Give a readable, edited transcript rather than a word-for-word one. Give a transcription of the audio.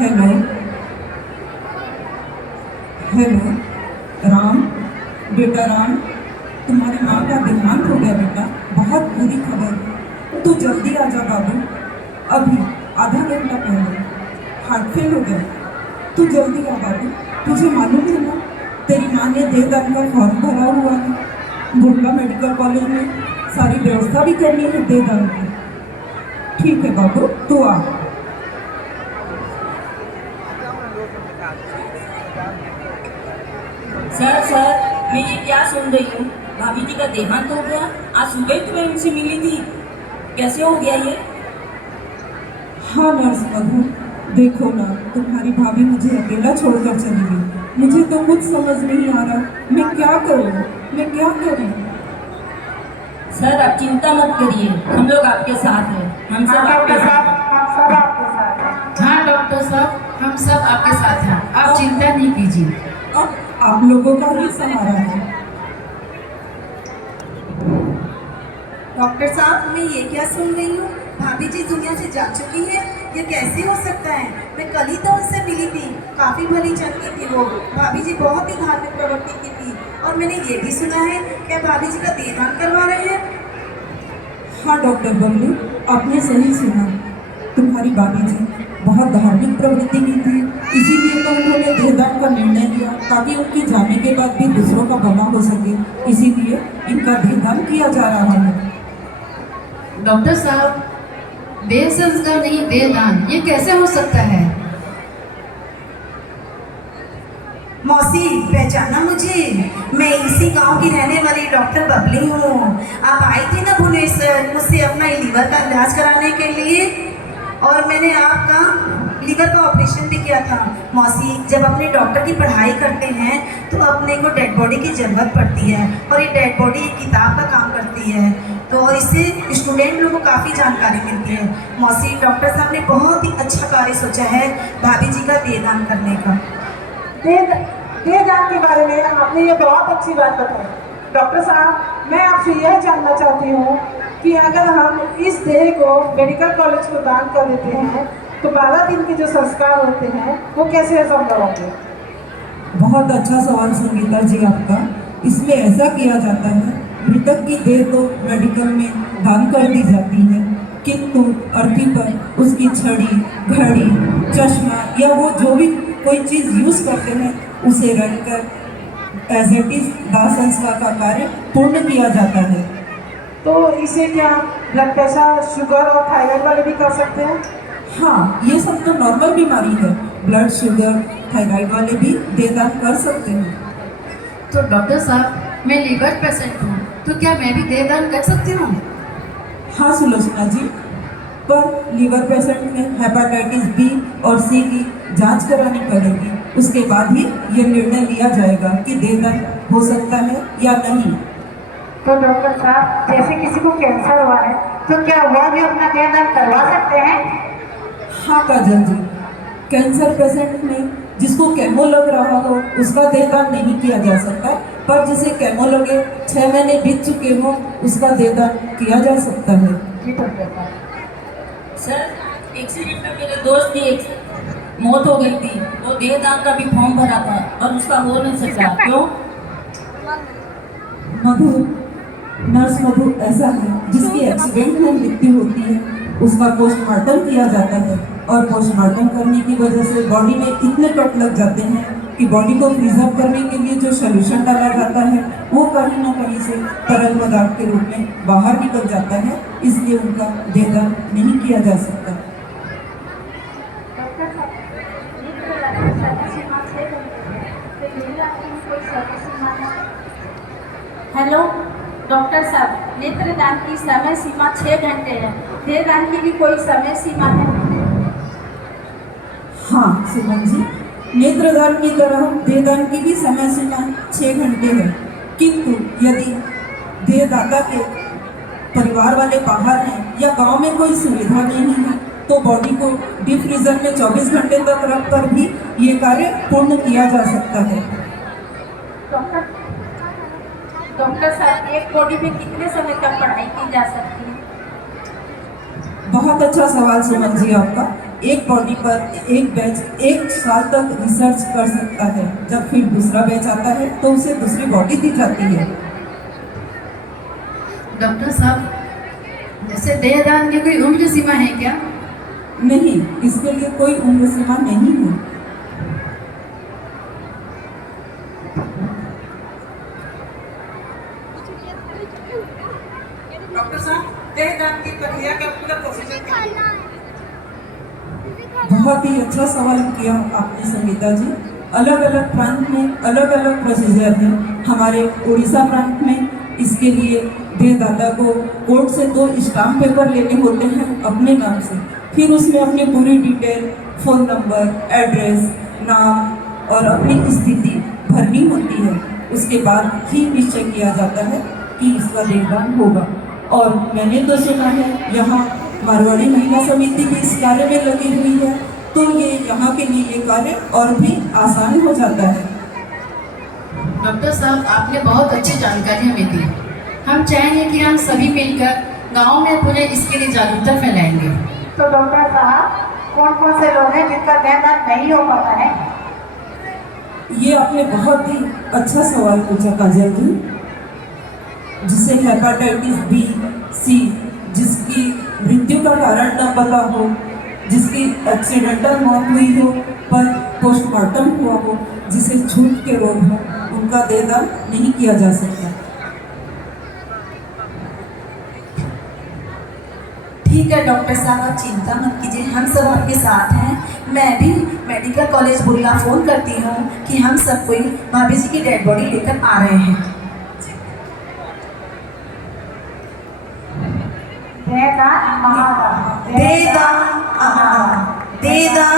Hello. Hello. Ram, बेटा राम, तुम्हारी माँ का देहांत हो गया बेटा। बहुत बुरी खबर। तू जल्दी आ जा बाबू। अभी आधा घंटा पहले हार्ट फेल हो गया। तू जल्दी आ बाबू। तुझे मालूम है ना, तेरी माँ ने देहदान का फॉर्म भरा हुआ है। बुर्ला मेडिकल कॉलेज में सारी व्यवस्था भी करनी है देहदान की। ठीक है बाबू, तू आ। सर सर, मैं ये क्या सुन रही हूँ? भाभी जी का देहांत हो गया। आज सुबह ही तो मैं उनसे मिली थी। कैसे हो गया ये? हाँ नर्स मधु, देखो ना, तुम्हारी भाभी मुझे अकेला छोड़कर चली गई। मुझे तो कुछ समझ नहीं आ रहा, मैं क्या करूँ, मैं क्या करूँ। सर आप चिंता मत करिए, हम लोग आपके साथ हैं। हम सब हाँ आपके डॉक्टर साथ साहब, हैं। हम सब आपके साथ हैं। हाँ डॉक्टर साहब, हम सब आपके साथ हैं। आप अब चिंता नहीं कीजिए। अब आप लोगों का ही सहारा है। डॉक्टर साहब, मैं ये क्या सुन रही हूँ? भाभी जी दुनिया से जा चुकी है। ये कैसे हो सकता है? मैं कल ही तो उनसे मिली थी। काफी भली चलती थी वो। भाभी जी बहुत ही धार्मिक प्रवृत्ति की थी। और मैंने ये भी सुना है कि भाभी जी का देहदान करवा रहे हैं। हाँ डॉक्टर बबलू, आपने सही सुना। तुम्हारी भाभी जी बहुत धार्मिक प्रवृत्ति की थी, इसीलिए तो उन्होंने देहदान का निर्णय लिया, ताकि उनके जाने के बाद भी दूसरों का भला हो सके। इसीलिए इनका देहदान किया जा रहा है। डॉक्टर साहब, देह संस्कार नहीं देहदान, ये कैसे हो सकता है? मौसी, पहचाना मुझे? मैं इसी गांव की रहने वाली डॉक्टर बबली हूँ। आप आई थी ना भुवनेश्वर मुझसे अपना लीवर का इलाज कराने के लिए, और मैंने आपका लीवर का ऑपरेशन भी किया था। मौसी, जब अपने डॉक्टर की पढ़ाई करते हैं तो अपने को डेड बॉडी की ज़रूरत पड़ती है, और ये डेड बॉडी एक किताब का काम करती है। तो और इससे स्टूडेंट लोगों को काफ़ी जानकारी मिलती है। मौसी, डॉक्टर साहब ने बहुत ही अच्छा कार्य सोचा है भाभी जी का देहदान करने का। देहदान के बारे में आपने ये बहुत अच्छी बात बताई। डॉक्टर साहब, मैं आपसे यह जानना चाहती हूँ कि अगर हम इस देह को मेडिकल कॉलेज को दान कर देते हैं तो 12 दिन के जो संस्कार होते हैं वो कैसे संभव होंगे? बहुत अच्छा सवाल संगीता जी आपका। इसमें ऐसा किया जाता है, मृतक की देह तो मेडिकल में दान कर दी जाती है, किंतु अर्थी पर उसकी छड़ी, घड़ी, चश्मा या वो जो भी कोई चीज़ यूज़ करते हैं उसे रखकर एज इट इज दाह संस्कार का कार्य पूर्ण किया जाता है। तो इसे क्या ब्लड प्रेशर, शुगर और थायराइड वाले भी कर सकते हैं? हाँ, ये सब तो नॉर्मल बीमारी है। ब्लड शुगर, थायराइड वाले भी देहदान कर सकते हैं। तो डॉक्टर साहब, मैं लीवर पेशेंट हूँ, तो क्या मैं भी देहदान कर सकती हूँ? हाँ सुलोचना जी, पर लीवर पेशेंट में हेपेटाइटिस बी और सी की जांच करानी पड़ेगी। उसके बाद ही ये निर्णय लिया जाएगा कि देहदान हो सकता है या नहीं। तो डॉक्टर साहब, जैसे किसी को कैंसर हुआ है तो क्या वह भी अपना देहदान करवा सकते हैं? हाँ काजल जी, कैंसर पेशेंट में जिसको केमो लग रहा हो उसका देहदान नहीं किया जा सकता, पर जिसे केमो लगे 6 महीने बीत चुके हो उसका देहदान किया जा सकता है। जी डॉक्टर साहब। सर, एक्सीडेंट में मेरे दोस्त की एक मौत हो गई थी। वो देहदान का भी फॉर्म भरा था और उसका हो नहीं सका। क्यों? मधु, नर्स मधु, ऐसा है, जिसकी एक्सीडेंट में मृत्यु होती है उसका पोस्टमार्टम किया जाता है, और पोस्टमार्टम करने की वजह से बॉडी में इतने कट लग जाते हैं कि बॉडी को प्रिजर्व करने के लिए जो सोल्यूशन डाला जाता है वो कहीं ना कहीं से तरल पदार्थ के रूप में बाहर निकल जाता है, इसलिए उनका देहदान नहीं किया जा सकता। हेलो डॉक्टर साहब, नेत्रदान की समय सीमा 6 घंटे है। देहदान की भी कोई समय सीमा है? हाँ सुमन जी, नेत्रदान की तरह देहदान की भी समय सीमा 6 घंटे है, किंतु यदि देहदाता के परिवार वाले बाहर हैं या गांव में कोई सुविधा नहीं है तो बॉडी को डीप फ्रीजर में 24 घंटे तक रखकर भी ये कार्य पूर्ण किया जा सकता है। डॉक्टर डॉक्टर साहब, एक बॉडी में कितने समय तक पढ़ाई की जा सकती है? बहुत अच्छा सवाल सुमन जी आपका। एक बॉडी पर एक बैच 1 साल तक रिसर्च कर सकता है। जब फिर दूसरा बैच आता है तो उसे दूसरी बॉडी दी जाती है। डॉक्टर साहब, जैसे देहदान की कोई उम्र सीमा है क्या? नहीं, इसके लिए कोई उम्र सीमा नहीं है। डॉक्टर साहब, देहदान की प्रक्रिया का पूरा प्रोसीजर क्या है? बहुत ही अच्छा सवाल किया आपने संगीता जी। अलग अलग प्रांत में अलग अलग प्रोसीजर है। हमारे उड़ीसा प्रांत में इसके लिए देहदाता को कोर्ट से 2 स्टाम्प पेपर लेने होते हैं अपने नाम से। फिर उसमें अपनी पूरी डिटेल, फ़ोन नंबर, एड्रेस, नाम और अपनी स्थिति भरनी होती है। उसके बाद ही निश्चय किया जाता है कि इसका देहदान होगा। और मैंने तो सुना है यहाँ मारवाड़ी महिला समिति भी इस कार्य में लगी हुई है, तो ये यहाँ के लिए ये कार्य और भी आसान हो जाता है। डॉक्टर साहब, आपने बहुत अच्छी जानकारी हमें दी। हम चाहेंगे कि हम सभी मिलकर गांव में पूरे इसके लिए जागरूकता फैलाएंगे। तो डॉक्टर साहब, कौन कौन से लोग हैं जिनका देहदान नहीं हो पाता है? ये आपने बहुत ही अच्छा सवाल पूछा काजल जी। जिसे हेपेटाइटिस बी, सी, जिसकी मृत्यु का कारण न पता हो, जिसकी एक्सीडेंटल मौत हुई हो पर पोस्टमार्टम हुआ हो, जिसे छूत के रोग हो, उनका देहदान नहीं किया जा सकता। ठीक है डॉक्टर साहब, आप चिंता मत कीजिए, हम सब आपके साथ हैं। मैं भी मेडिकल कॉलेज बुर्ला फ़ोन करती हूँ कि हम सब कोई भाभी जी की डेड बॉडी लेकर आ रहे हैं। देदान, देदान, देदान,